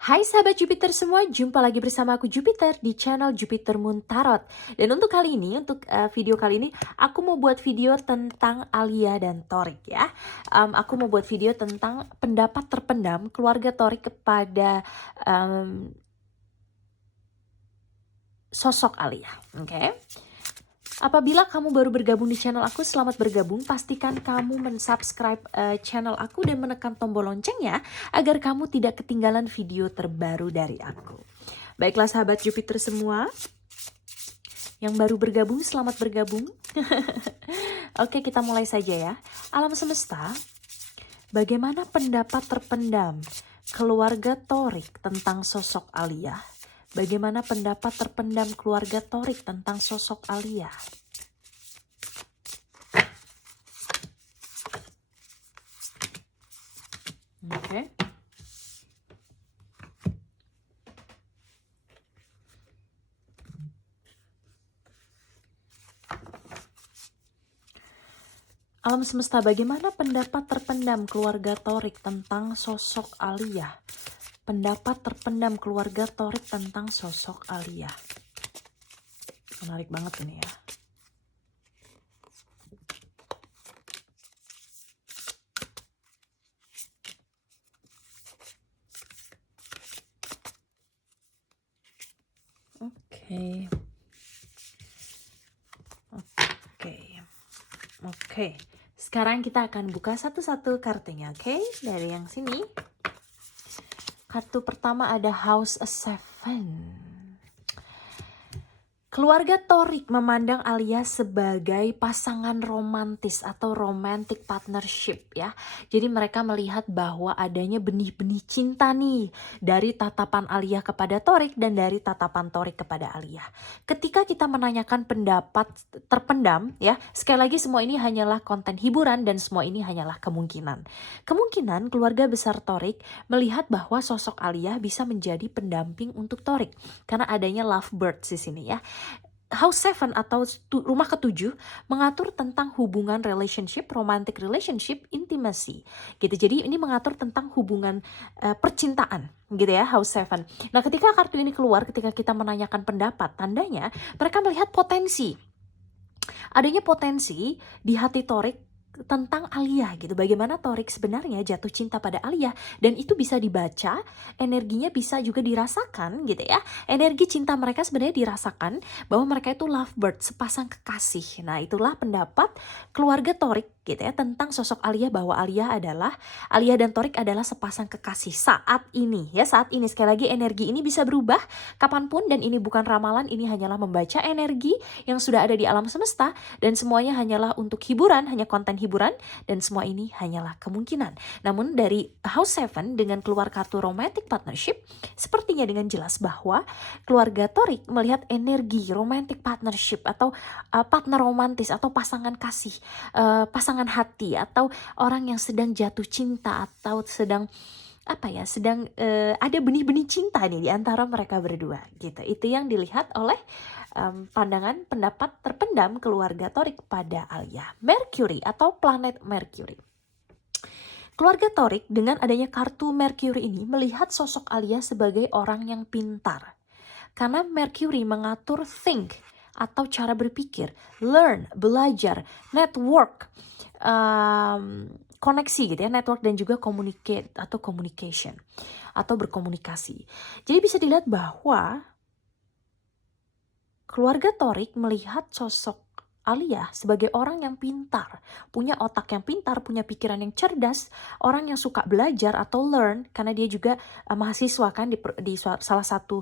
Hai sahabat Jupiter semua, jumpa lagi bersama aku Jupiter di channel Jupiter Moon Tarot. Dan untuk kali ini, video kali ini, aku mau buat video tentang Alia dan Thorik ya. Aku mau buat video tentang pendapat terpendam keluarga Thorik kepada sosok Alia, oke? Apabila kamu baru bergabung di channel aku, selamat bergabung. Pastikan kamu mensubscribe channel aku dan menekan tombol loncengnya agar kamu tidak ketinggalan video terbaru dari aku. Baiklah sahabat Jupiter semua, yang baru bergabung, selamat bergabung. Oke, kita mulai saja ya. Alam semesta, bagaimana pendapat terpendam keluarga Thorik tentang sosok Alia? Bagaimana pendapat terpendam keluarga Thorik tentang sosok Alia? Oke. Alam semesta, bagaimana pendapat terpendam keluarga Thorik tentang sosok Alia? Pendapat terpendam keluarga Thorik tentang sosok Alia. Menarik banget ini ya. Oke. Sekarang kita akan buka satu-satu kartunya, oke? Dari yang sini. Kartu pertama ada House of Seven. Keluarga Thorik memandang Alia sebagai pasangan romantis atau romantic partnership ya. Jadi mereka melihat bahwa adanya benih-benih cinta nih dari tatapan Alia kepada Thorik dan dari tatapan Thorik kepada Alia. Ketika kita menanyakan pendapat terpendam ya, sekali lagi semua ini hanyalah konten hiburan dan semua ini hanyalah kemungkinan. Kemungkinan keluarga besar Thorik melihat bahwa sosok Alia bisa menjadi pendamping untuk Thorik karena adanya lovebirds di sini ya. House 7 atau rumah ketujuh mengatur tentang hubungan relationship, romantic relationship, intimacy gitu. Jadi ini mengatur tentang hubungan percintaan gitu ya, House 7. Nah, ketika kartu ini keluar, ketika kita menanyakan pendapat, tandanya mereka melihat potensi. Adanya potensi di hati Thorik tentang Alia gitu. Bagaimana Thorik sebenarnya jatuh cinta pada Alia dan itu bisa dibaca, energinya bisa juga dirasakan gitu ya. Energi cinta mereka sebenarnya dirasakan bahwa mereka itu lovebird, sepasang kekasih. Nah, itulah pendapat keluarga Thorik gitu ya tentang sosok Alia, bahwa Alia dan Thorik adalah sepasang kekasih saat ini ya. Saat ini sekali lagi energi ini bisa berubah kapanpun dan ini bukan ramalan, ini hanyalah membaca energi yang sudah ada di alam semesta dan semuanya hanyalah untuk hiburan, hanya konten hiburan dan semua ini hanyalah kemungkinan. Namun dari House 7 dengan keluar kartu romantic partnership, sepertinya dengan jelas bahwa keluarga Thorik melihat energi romantic partnership atau partner romantis atau pasangan kasih, pasangan hati atau orang yang sedang jatuh cinta atau sedang ada benih-benih cinta nih di antara mereka berdua gitu. Itu yang dilihat oleh pandangan pendapat terpendam keluarga Thorik pada Alia. Mercury atau planet Mercury. Keluarga Thorik dengan adanya kartu Mercury ini melihat sosok Alia sebagai orang yang pintar. Karena Mercury mengatur think atau cara berpikir, learn, belajar, network, koneksi gitu ya, network dan juga communicate atau communication atau berkomunikasi. Jadi bisa dilihat bahwa keluarga Thorik melihat sosok Alia sebagai orang yang pintar, punya otak yang pintar, punya pikiran yang cerdas, orang yang suka belajar atau learn, karena dia juga mahasiswa kan di salah satu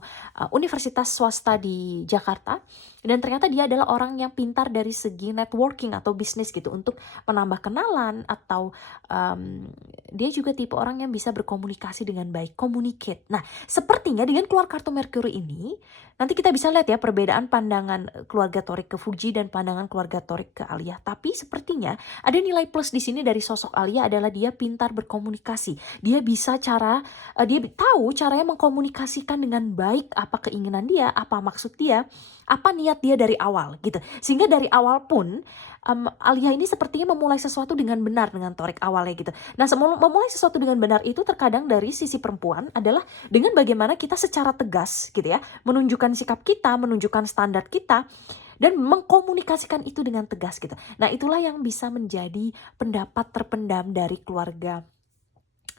universitas swasta di Jakarta, dan ternyata dia adalah orang yang pintar dari segi networking atau bisnis gitu, untuk menambah kenalan atau dia juga tipe orang yang bisa berkomunikasi dengan baik, communicate. Nah, sepertinya dengan keluar kartu Mercury ini, nanti kita bisa lihat ya perbedaan pandangan keluarga Thorik ke Fuji dan pandangan tentang keluarga Torik ke Alia. Tapi sepertinya ada nilai plus di sini dari sosok Alia adalah dia pintar berkomunikasi. Dia bisa dia tahu caranya mengkomunikasikan dengan baik apa keinginan dia, apa maksud dia, apa niat dia dari awal gitu. Sehingga dari awal pun Alia ini sepertinya memulai sesuatu dengan benar dengan Torik awalnya gitu. Nah, memulai sesuatu dengan benar itu terkadang dari sisi perempuan adalah dengan bagaimana kita secara tegas gitu ya, menunjukkan sikap kita, menunjukkan standar kita, dan mengkomunikasikan itu dengan tegas gitu. Nah, itulah yang bisa menjadi pendapat terpendam dari keluarga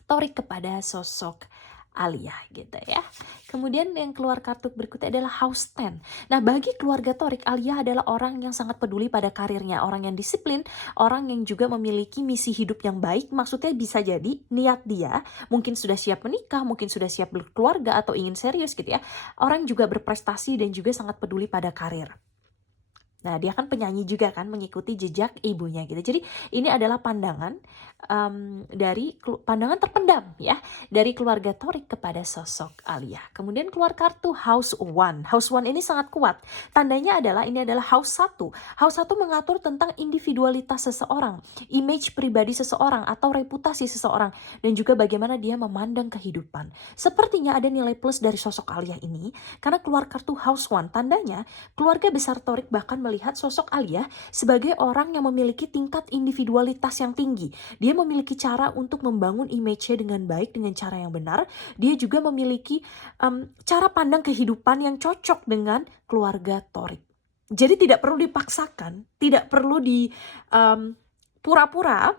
Torik kepada sosok Alia gitu ya. Kemudian yang keluar kartu berikutnya adalah House 10. Nah, bagi keluarga Torik, Alia adalah orang yang sangat peduli pada karirnya, orang yang disiplin, orang yang juga memiliki misi hidup yang baik. Maksudnya bisa jadi niat dia mungkin sudah siap menikah, mungkin sudah siap berkeluarga atau ingin serius gitu ya. Orang juga berprestasi dan juga sangat peduli pada karir. Nah, dia kan penyanyi juga kan, mengikuti jejak ibunya gitu. Jadi ini adalah pandangan pandangan terpendam ya dari keluarga Torik kepada sosok Alia. Kemudian keluar kartu House 1. House 1 ini sangat kuat. Tandanya adalah ini adalah House 1. House 1 mengatur tentang individualitas seseorang, image pribadi seseorang atau reputasi seseorang, dan juga bagaimana dia memandang kehidupan. Sepertinya ada nilai plus dari sosok Alia ini karena keluar kartu House 1. Tandanya keluarga besar Torik bahkan melihat sosok Alia sebagai orang yang memiliki tingkat individualitas yang tinggi. Dia memiliki cara untuk membangun image-nya dengan baik, dengan cara yang benar. Dia juga memiliki cara pandang kehidupan yang cocok dengan keluarga Torik. Jadi tidak perlu dipaksakan, tidak perlu di pura-pura.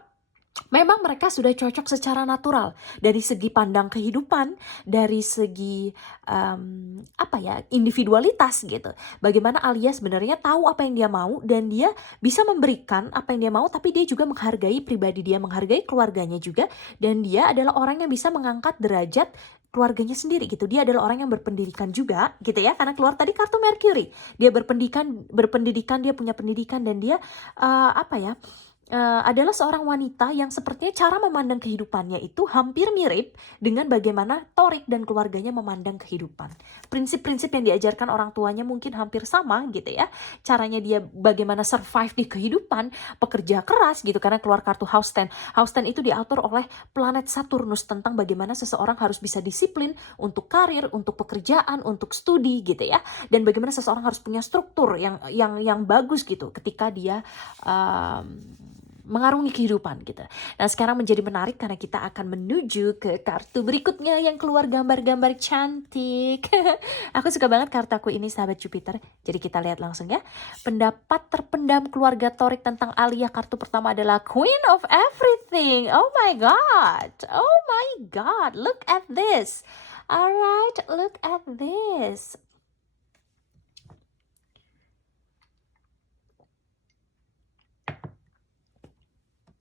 Memang mereka sudah cocok secara natural dari segi pandang kehidupan, dari segi individualitas gitu. Bagaimana Alia sebenarnya tahu apa yang dia mau dan dia bisa memberikan apa yang dia mau, tapi dia juga menghargai pribadi dia, menghargai keluarganya juga, dan dia adalah orang yang bisa mengangkat derajat keluarganya sendiri gitu. Dia adalah orang yang berpendidikan juga gitu ya, karena keluar tadi kartu Mercury. Dia berpendidikan, dia punya pendidikan, dan dia adalah seorang wanita yang sepertinya cara memandang kehidupannya itu hampir mirip dengan bagaimana Torik dan keluarganya memandang kehidupan. Prinsip-prinsip yang diajarkan orang tuanya mungkin hampir sama gitu ya. Caranya dia bagaimana survive di kehidupan, pekerja keras gitu, karena keluar kartu House 10. House 10 itu diatur oleh planet Saturnus tentang bagaimana seseorang harus bisa disiplin untuk karir, untuk pekerjaan, untuk studi gitu ya. Dan bagaimana seseorang harus punya struktur yang bagus gitu ketika dia mengarungi kehidupan gitu. Nah, sekarang menjadi menarik karena kita akan menuju ke kartu berikutnya yang keluar gambar-gambar cantik. Aku suka banget kartu aku ini, sahabat Jupiter. Jadi kita lihat langsung ya. Pendapat terpendam keluarga Torik tentang Alia. Kartu pertama adalah Queen of Everything. Oh my god. Oh my god. Look at this. Alright, look at this.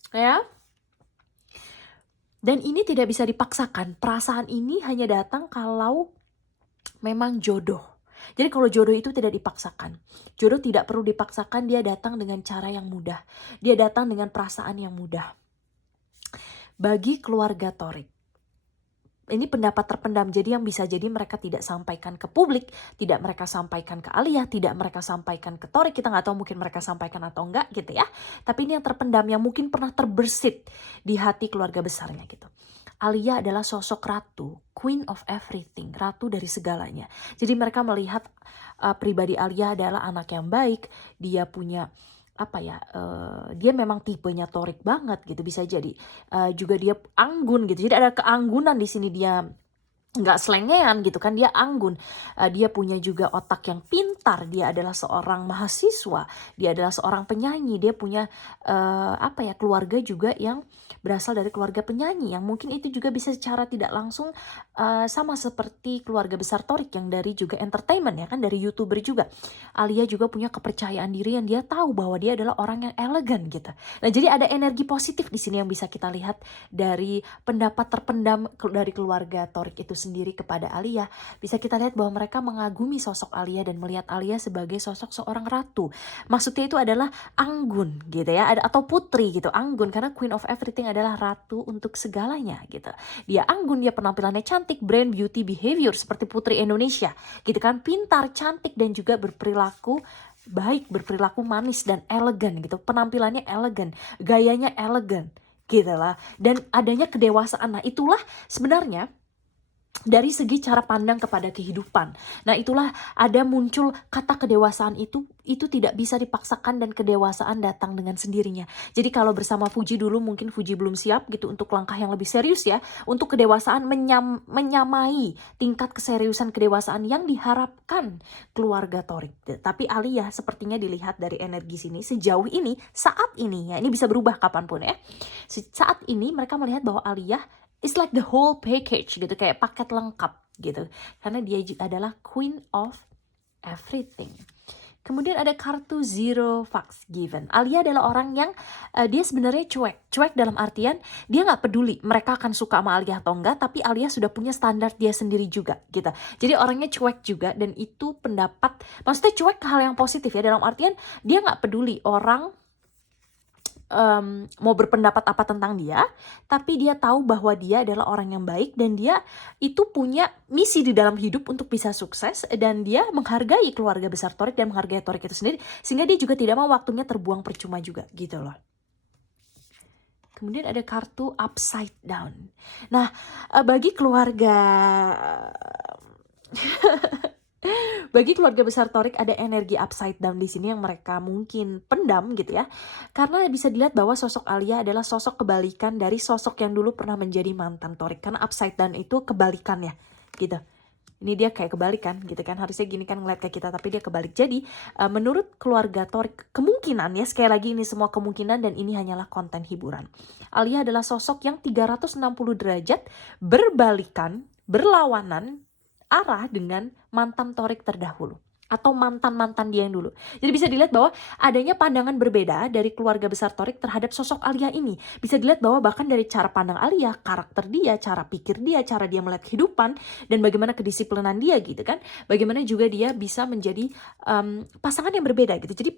Ya. Dan ini tidak bisa dipaksakan. Perasaan ini hanya datang kalau memang jodoh. Jadi kalau jodoh itu tidak dipaksakan. Jodoh tidak perlu dipaksakan, dia datang dengan cara yang mudah. Dia datang dengan perasaan yang mudah. Bagi keluarga Torik, ini pendapat terpendam, jadi yang bisa jadi mereka tidak sampaikan ke publik, tidak mereka sampaikan ke Alia, tidak mereka sampaikan ke Torik. Kita nggak tahu mungkin mereka sampaikan atau enggak gitu ya. Tapi ini yang terpendam, yang mungkin pernah terbersit di hati keluarga besarnya gitu. Alia adalah sosok ratu, Queen of Everything, ratu dari segalanya. Jadi mereka melihat pribadi Alia adalah anak yang baik, dia punya dia memang tipenya Torik banget gitu, bisa jadi juga dia anggun gitu. Jadi ada keanggunan di sini, dia nggak selengean gitu kan, dia anggun. Dia punya juga otak yang pintar, dia adalah seorang mahasiswa, dia adalah seorang penyanyi, dia punya keluarga juga yang berasal dari keluarga penyanyi, yang mungkin itu juga bisa secara tidak langsung sama seperti keluarga besar Torik yang dari juga entertainment ya kan, dari YouTuber juga. Alia juga punya kepercayaan diri yang dia tahu bahwa dia adalah orang yang elegan gitu. Nah, jadi ada energi positif di sini yang bisa kita lihat dari pendapat terpendam dari keluarga Torik itu sendiri kepada Alia. Bisa kita lihat bahwa mereka mengagumi sosok Alia dan melihat Alia sebagai sosok seorang ratu. Maksudnya itu adalah anggun gitu ya, atau putri gitu, anggun, karena Queen of Everything adalah ratu untuk segalanya gitu. Dia anggun, dia penampilannya cantik, brand beauty behavior seperti putri Indonesia gitu kan, pintar, cantik, dan juga berperilaku baik, berperilaku manis dan elegan gitu. Penampilannya elegan, gayanya elegan gitu lah. Dan adanya kedewasaan. Nah, itulah sebenarnya dari segi cara pandang kepada kehidupan. Nah, itulah ada muncul kata kedewasaan itu tidak bisa dipaksakan dan kedewasaan datang dengan sendirinya. Jadi kalau bersama Fuji dulu mungkin Fuji belum siap gitu untuk langkah yang lebih serius ya. Untuk kedewasaan menyamai tingkat keseriusan kedewasaan yang diharapkan keluarga Torik. Tapi Alia sepertinya dilihat dari energi sini sejauh ini, saat ini ya, ini bisa berubah kapanpun ya. Saat ini mereka melihat bahwa Alia it's like the whole package gitu, kayak paket lengkap gitu. Karena dia adalah Queen of Everything. Kemudian ada kartu Zero Fucks Given. Alia adalah orang yang dia sebenarnya cuek. Cuek dalam artian dia nggak peduli mereka akan suka sama Alia atau enggak, tapi Alia sudah punya standar dia sendiri juga gitu. Jadi orangnya cuek juga, dan itu pendapat, maksudnya cuek ke hal yang positif ya, dalam artian dia nggak peduli orang mau berpendapat apa tentang dia, tapi dia tahu bahwa dia adalah orang yang baik dan dia itu punya misi di dalam hidup untuk bisa sukses, dan dia menghargai keluarga besar Torik dan menghargai Torik itu sendiri, sehingga dia juga tidak mau waktunya terbuang percuma juga gitu loh. Kemudian ada kartu Upside Down. Nah, bagi keluarga bagi keluarga besar Torik ada energi upside down di sini yang mereka mungkin pendam gitu ya. Karena bisa dilihat bahwa sosok Alia adalah sosok kebalikan dari sosok yang dulu pernah menjadi mantan Torik. Karena upside down itu kebalikannya gitu. Ini dia kayak kebalikan gitu kan. Harusnya gini kan ngeliat ke kita, tapi dia kebalik. Jadi menurut keluarga Torik, kemungkinan ya, sekali lagi ini semua kemungkinan dan ini hanyalah konten hiburan. Alia adalah sosok yang 360 derajat berbalikan, berlawanan arah dengan mantan Torik terdahulu atau mantan-mantan dia yang dulu. Jadi bisa dilihat bahwa adanya pandangan berbeda dari keluarga besar Torik terhadap sosok Alia ini. Bisa dilihat bahwa bahkan dari cara pandang Alia, karakter dia, cara pikir dia, cara dia melihat kehidupan, dan bagaimana kedisiplinan dia gitu kan. Bagaimana juga dia bisa menjadi pasangan yang berbeda gitu. Jadi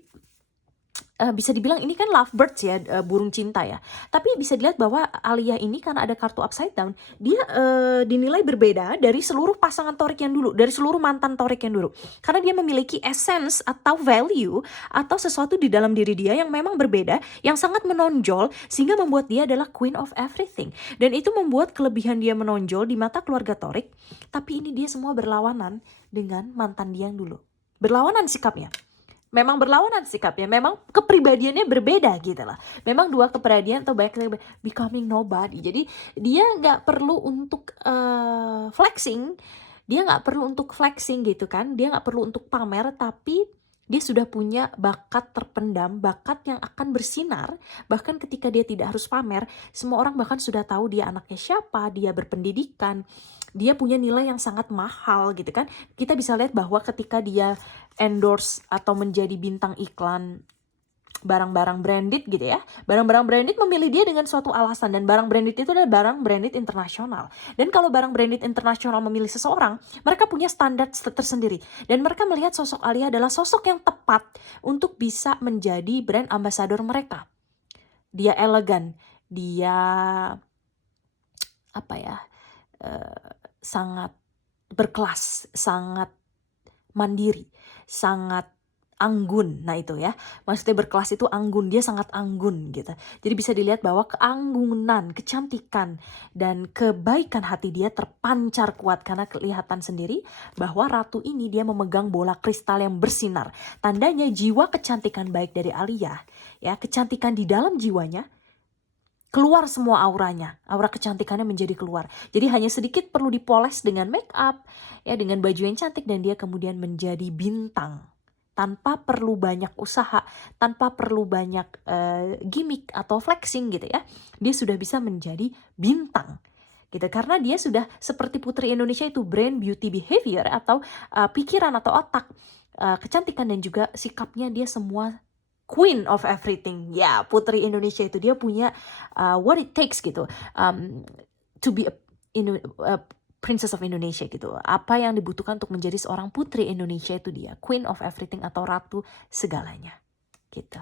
bisa dibilang ini kan lovebirds ya, burung cinta ya. Tapi bisa dilihat bahwa Alia ini karena ada kartu upside down, dia dinilai berbeda dari seluruh pasangan Torik yang dulu, dari seluruh mantan Torik yang dulu. Karena dia memiliki essence atau value atau sesuatu di dalam diri dia yang memang berbeda, yang sangat menonjol sehingga membuat dia adalah Queen of Everything. Dan itu membuat kelebihan dia menonjol di mata keluarga Torik, tapi ini dia semua berlawanan dengan mantan dia yang dulu. Berlawanan sikapnya. Memang berlawanan sikapnya, memang kepribadiannya berbeda gitu lah. Memang dua kepribadian atau banyak becoming nobody. Jadi dia nggak perlu untuk flexing, dia nggak perlu untuk flexing gitu kan. Dia nggak perlu untuk pamer, tapi dia sudah punya bakat terpendam, bakat yang akan bersinar. Bahkan ketika dia tidak harus pamer, semua orang bahkan sudah tahu dia anaknya siapa, dia berpendidikan, dia punya nilai yang sangat mahal gitu kan. Kita bisa lihat bahwa ketika dia endorse atau menjadi bintang iklan barang-barang branded gitu ya. Barang-barang branded memilih dia dengan suatu alasan, dan barang branded itu adalah barang branded internasional. Dan kalau barang branded internasional memilih seseorang, mereka punya standar tersendiri. Dan mereka melihat sosok Alia adalah sosok yang tepat untuk bisa menjadi brand ambassador mereka. Dia elegan, dia apa ya, sangat berkelas, sangat mandiri, sangat anggun. Nah itu ya, maksudnya berkelas itu anggun, dia sangat anggun gitu. Jadi bisa dilihat bahwa keanggunan, kecantikan, dan kebaikan hati dia terpancar kuat karena kelihatan sendiri bahwa ratu ini dia memegang bola kristal yang bersinar. Tandanya jiwa kecantikan baik dari Alia, ya, kecantikan di dalam jiwanya keluar semua auranya, aura kecantikannya menjadi keluar. Jadi hanya sedikit perlu dipoles dengan make up, ya, dengan baju yang cantik, dan dia kemudian menjadi bintang. Tanpa perlu banyak usaha, tanpa perlu banyak gimmick atau flexing gitu ya. Dia sudah bisa menjadi bintang. Gitu, karena dia sudah seperti Putri Indonesia itu, brain, beauty, behavior atau pikiran atau otak, kecantikan, dan juga sikapnya dia semua Queen of Everything. Ya, Putri Indonesia itu dia punya what it takes gitu, to be a Princess of Indonesia gitu. Apa yang dibutuhkan untuk menjadi seorang Putri Indonesia itu dia Queen of Everything atau Ratu segalanya gitu.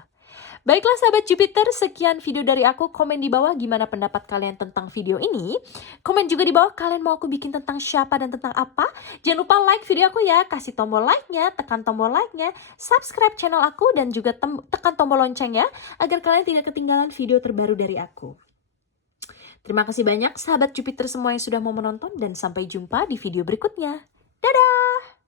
Baiklah sahabat Jupiter, sekian video dari aku. Komen di bawah gimana pendapat kalian tentang video ini. Komen juga di bawah kalian mau aku bikin tentang siapa dan tentang apa. Jangan lupa like video aku ya, kasih tombol like-nya, tekan tombol like-nya, subscribe channel aku, dan juga tekan tombol loncengnya agar kalian tidak ketinggalan video terbaru dari aku. Terima kasih banyak sahabat Jupiter semua yang sudah mau menonton, dan sampai jumpa di video berikutnya. Dadah!